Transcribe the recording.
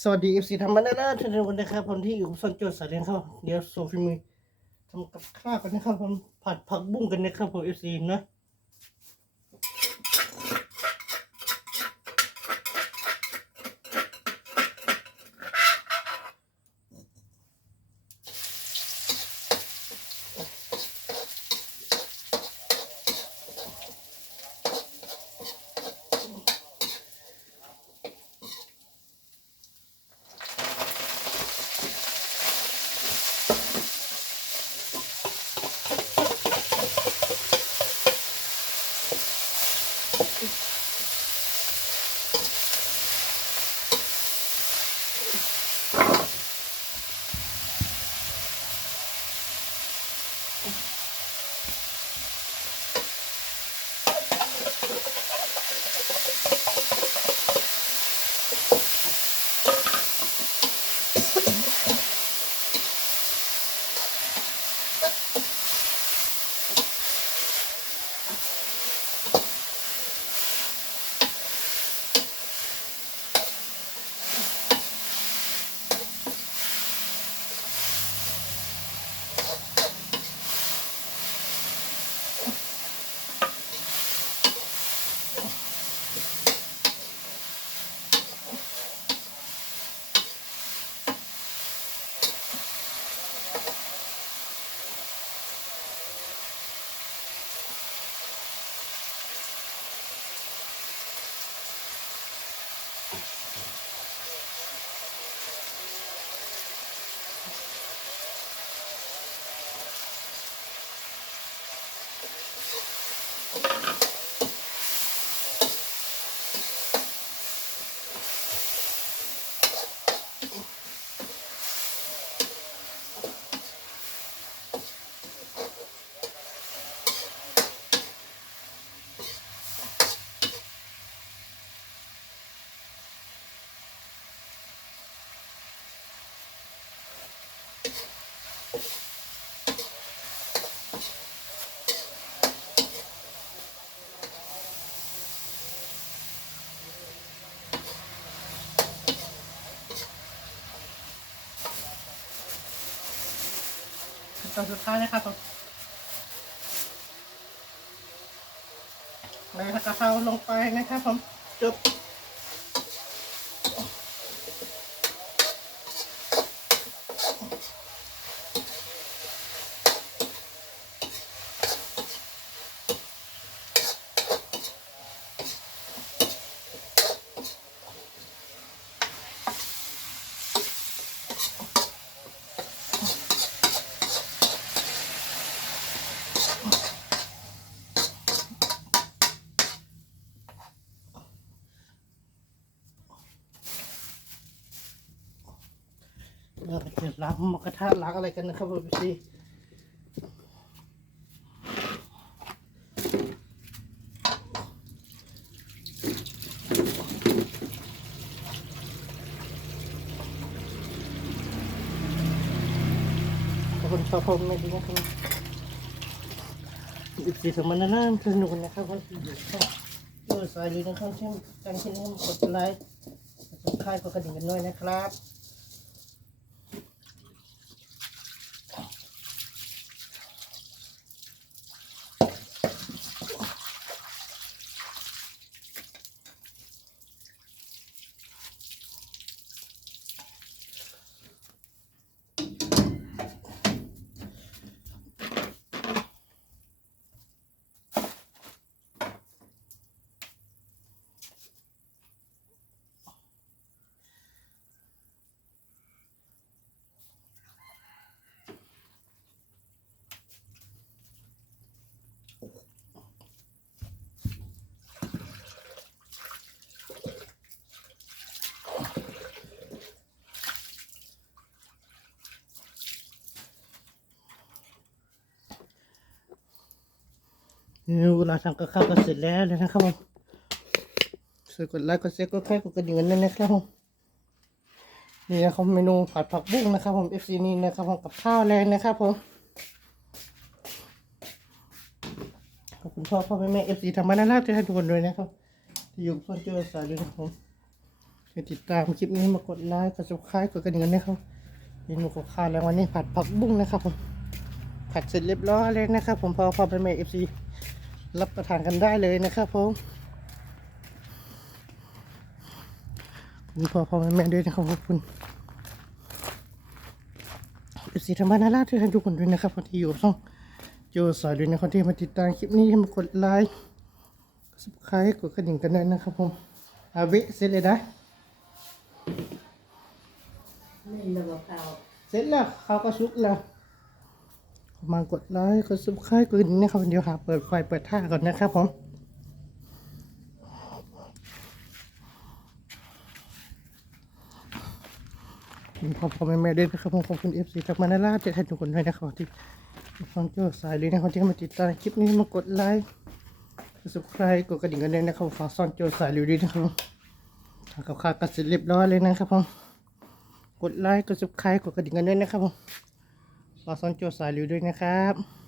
สวัสดีเอฟซีธรรมนาทุกคนนะครับผมที่อยู่กับสนโจทย์สายเลี้ยงครับเดี๋ยวโซฟีมือทำกับข้าวกันนะครับผมผัดผักบุ้งกันนะครับผมเอฟซีนะ ตอนสุดท้ายนะครับผมเลยกะเพราลงไปนะครับผมจบ เราจะล้างหมกกระทะล้างอะไรกันนะครับพี่ขอบคุณชอบผมไม่ดีนะครับอีกสี่สมันนั่นสนุกนะครับผมเออสายดีนะครับเช่นกันเช่นนี้กดไลค์กดค่ายกดกระดิ่งกันด้วยนะครับ นี่เวลาทำกับข้าวก็เสร็จแล้วเลยนะครับผมช่วยกดไลค์กดแชร์กดแชร์กดกระดิ่งกันด้วยนะครับผมนี่นะครับเมนูผัดผักบุ้งนะครับผม FC นี่นะครับผมกับข้าวแรงนะครับผมขอบคุณพ่อพ่อแม่แม่ FC ทำมาน่ารักที่ให้ทุกคนด้วยนะครับที่อยู่เพื่อนเจอสายด้วยนะครับผมไปติดตามคลิปนี้มากดไลค์กด subscribe กดกระดิ่งกันนะครับเมนูของข้าวแล้ววันนี้ผัดผักบุ้งนะครับผมผัดเสร็จเรียบร้อยเลยนะครับผมพอพ่อเป็นเมย์เอฟซี รับประทานกันได้เลยนะครับผมขอบคุณพ่อพ่อแม่แม่ด้วยนะครับขอบคุณเอฟซีธรรมนาราชทุกคนด้วยนะครับคนที่อยู่กับช่องโจสายด้วยนะคนที่มาติดตามคลิปนี้มากดไลค์สบายกดกระดิ่งกันด้วยนะครับผมอาวิเสร็จเลยนะไม่ระบบเขาเสร็จแล้วเขาก็ชุกแล้ว มากดไลค์กดซับสไครต์กดกระดิ่งนะครับเดี๋ยวหาเปิดไฟเปิดท่าก่อนนะครับผมขอบคุณพ่อพ่อแม่แม่ด้วยนะครับผมขอบคุณเอฟซีจากมานาลาเจ็ดให้ทุกคนด้วยนะครับที่ฟังเจ้าสายเลยนะครับที่เข้ามาติดตามคลิปนี้มากดไลค์กดซับสไครต์กดกระดิ่งกันด้วยนะครับฝากซ่อนเจ้าสายเลยด้วยนะครับทางกับข้าก็เสร็จเรียบร้อยเลยนะครับผมกดไลค์กด subscribe กดกระดิ่งกันด้วยนะครับผม ฝากซอนโจทย์สายลิวด้วยนะครับ